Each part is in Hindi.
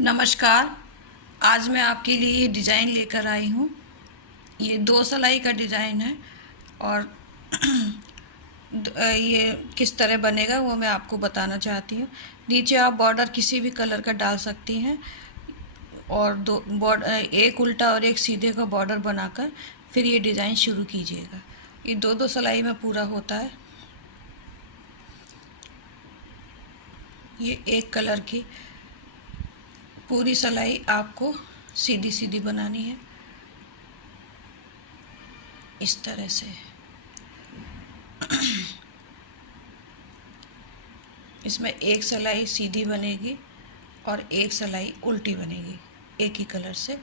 नमस्कार। आज मैं आपके लिए ये डिज़ाइन लेकर आई हूँ। ये 2 सिलाई का डिज़ाइन है और ये किस तरह बनेगा वो मैं आपको बताना चाहती हूँ। नीचे आप बॉर्डर किसी भी कलर का डाल सकती हैं और दो बॉर्डर, एक उल्टा और एक सीधे का बॉर्डर बनाकर फिर ये डिज़ाइन शुरू कीजिएगा। ये दो सिलाई में पूरा होता है। ये एक कलर की पूरी सिलाई आपको सीधी सीधी बनानी है, इस तरह से। इसमें एक सिलाई सीधी बनेगी और एक सिलाई उल्टी बनेगी, एक ही कलर से।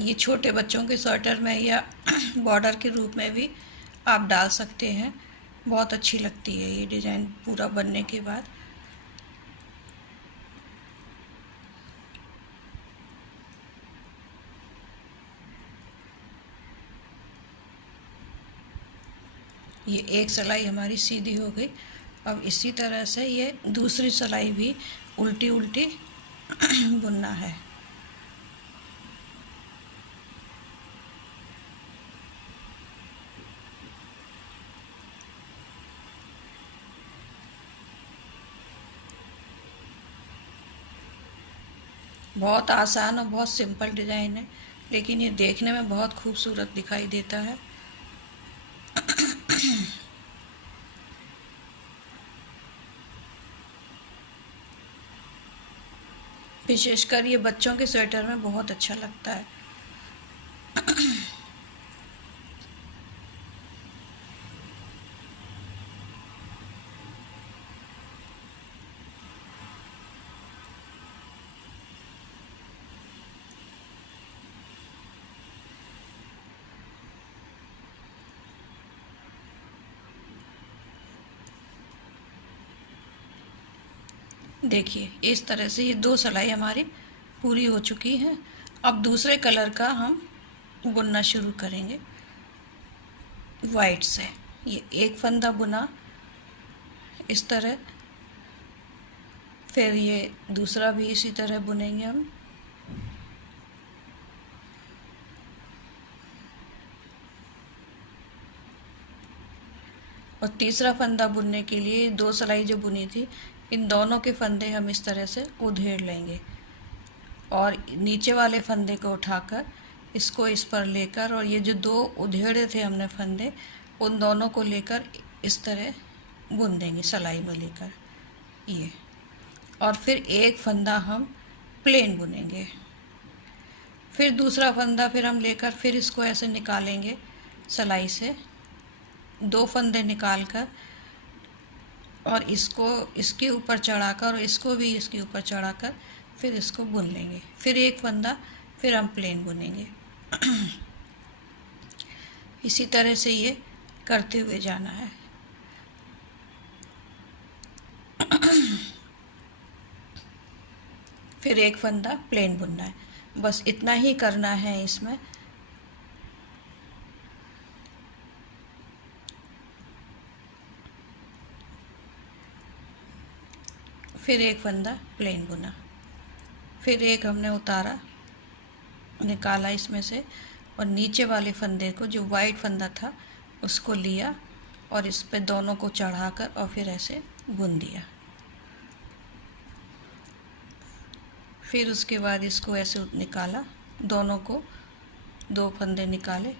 ये छोटे बच्चों के स्वेटर में या बॉर्डर के रूप में भी आप डाल सकते हैं। बहुत अच्छी लगती है ये डिज़ाइन पूरा बनने के बाद। ये एक सिलाई हमारी सीधी हो गई। अब इसी तरह से ये दूसरी सिलाई भी उल्टी उल्टी बुनना है। बहुत आसान और बहुत सिंपल डिज़ाइन है, लेकिन ये देखने में बहुत खूबसूरत दिखाई देता है। विशेषकर ये बच्चों के स्वेटर में बहुत अच्छा लगता है। देखिए, इस तरह से ये 2 सिलाई हमारी पूरी हो चुकी है। अब दूसरे कलर का हम बुनना शुरू करेंगे वाइट से। ये एक फंदा बुना इस तरह, फिर ये दूसरा भी इसी तरह बुनेंगे हम। और तीसरा फंदा बुनने के लिए 2 सिलाई जो बुनी थी, इन दोनों के फंदे हम इस तरह से उधेड़ लेंगे और नीचे वाले फंदे को उठाकर इसको इस पर लेकर, और ये जो 2 उधेड़े थे हमने फंदे, उन दोनों को लेकर इस तरह बुन देंगे सिलाई में लेकर ये। और फिर एक फंदा हम प्लेन बुनेंगे। फिर दूसरा फंदा फिर हम लेकर फिर इसको ऐसे निकालेंगे सिलाई से, 2 फंदे निकाल कर, और इसको इसके ऊपर चढ़ाकर और इसको भी इसके ऊपर चढ़ाकर फिर इसको बुन लेंगे। फिर एक फंदा फिर हम प्लेन बुनेंगे। इसी तरह से ये करते हुए जाना है। फिर एक फंदा प्लेन बुनना है, बस इतना ही करना है इसमें। फिर एक फंदा प्लेन बुना, फिर एक हमने उतारा, निकाला इसमें से, और नीचे वाले फंदे को, जो वाइट फंदा था, उसको लिया और इस पे दोनों को चढ़ाकर और फिर ऐसे बुन दिया। फिर उसके बाद इसको ऐसे निकाला, दोनों को 2 फंदे निकाले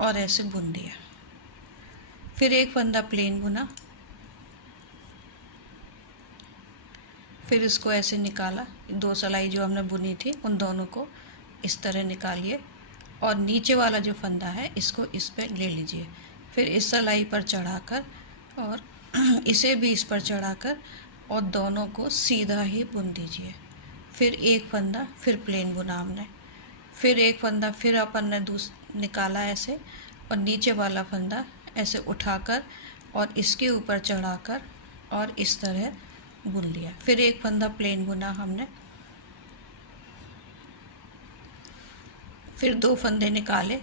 और ऐसे बुन दिया। फिर एक फंदा प्लेन बुना, फिर इसको ऐसे निकाला, 2 सिलाई जो हमने बुनी थी उन दोनों को इस तरह निकालिए, और नीचे वाला जो फंदा है इसको इस पर ले लीजिए। फिर इस सिलाई पर चढ़ाकर और इसे भी इस पर चढ़ाकर और दोनों को सीधा ही बुन दीजिए। फिर एक फंदा फिर प्लेन बुना हमने, फिर एक फंदा फिर अपन ने निकाला ऐसे, और नीचे वाला फंदा ऐसे उठाकर और इसके ऊपर चढ़ाकर और इस तरह बुन लिया। फिर एक फंदा प्लेन बुना हमने, फिर 2 फंदे निकाले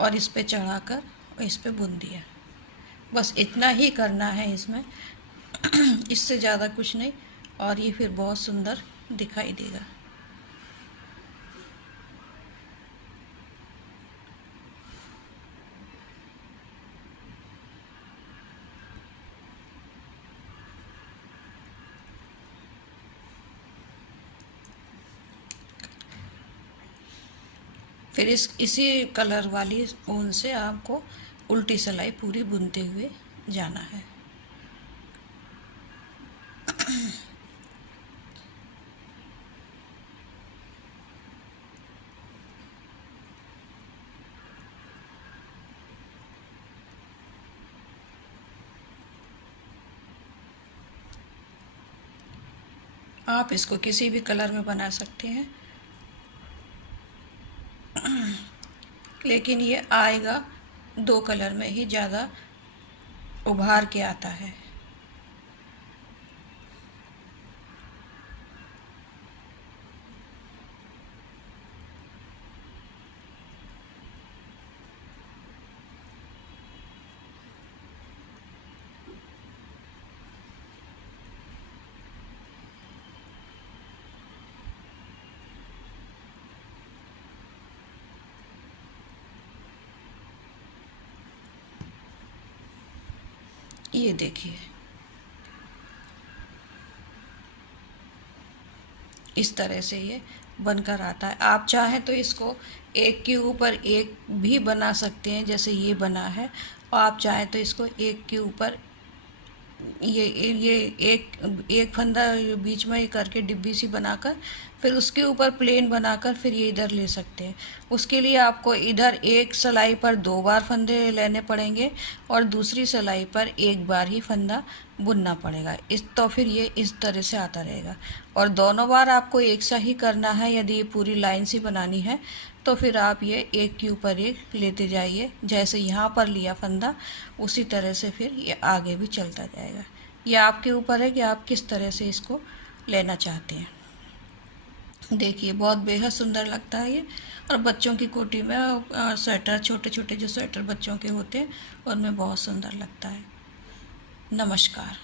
और इस पे चढ़ाकर और इस पे बुन दिया। बस इतना ही करना है इसमें, इससे ज़्यादा कुछ नहीं, और ये फिर बहुत सुंदर दिखाई देगा। फिर इसी कलर वाली ऊन से आपको उल्टी सिलाई पूरी बुनते हुए जाना है। आप इसको किसी भी कलर में बना सकते हैं, लेकिन ये आएगा 2 कलर में ही ज़्यादा उभार के आता है। ये देखिए, इस तरह से ये बनकर आता है। आप चाहें तो इसको एक के ऊपर एक भी बना सकते हैं, जैसे ये बना है, और आप चाहें तो इसको एक के ऊपर ये एक फंदा बीच में करके डिब्बी सी बनाकर फिर उसके ऊपर प्लेन बनाकर फिर ये इधर ले सकते हैं। उसके लिए आपको इधर एक सिलाई पर 2 बार फंदे लेने पड़ेंगे और दूसरी सिलाई पर एक बार ही फंदा बुनना पड़ेगा। तो फिर ये इस तरह से आता रहेगा, और दोनों बार आपको एक सा ही करना है। यदि ये पूरी लाइन सी बनानी है तो फिर आप ये एक के ऊपर एक लेते जाइए, जैसे यहाँ पर लिया फंदा उसी तरह से फिर ये आगे भी चलता जाएगा। ये आपके ऊपर है कि आप किस तरह से इसको लेना चाहते हैं। देखिए, बहुत बेहद सुंदर लगता है ये, और बच्चों की कोटी में स्वेटर, छोटे छोटे जो स्वेटर बच्चों के होते हैं उनमें बहुत सुंदर लगता है। नमस्कार।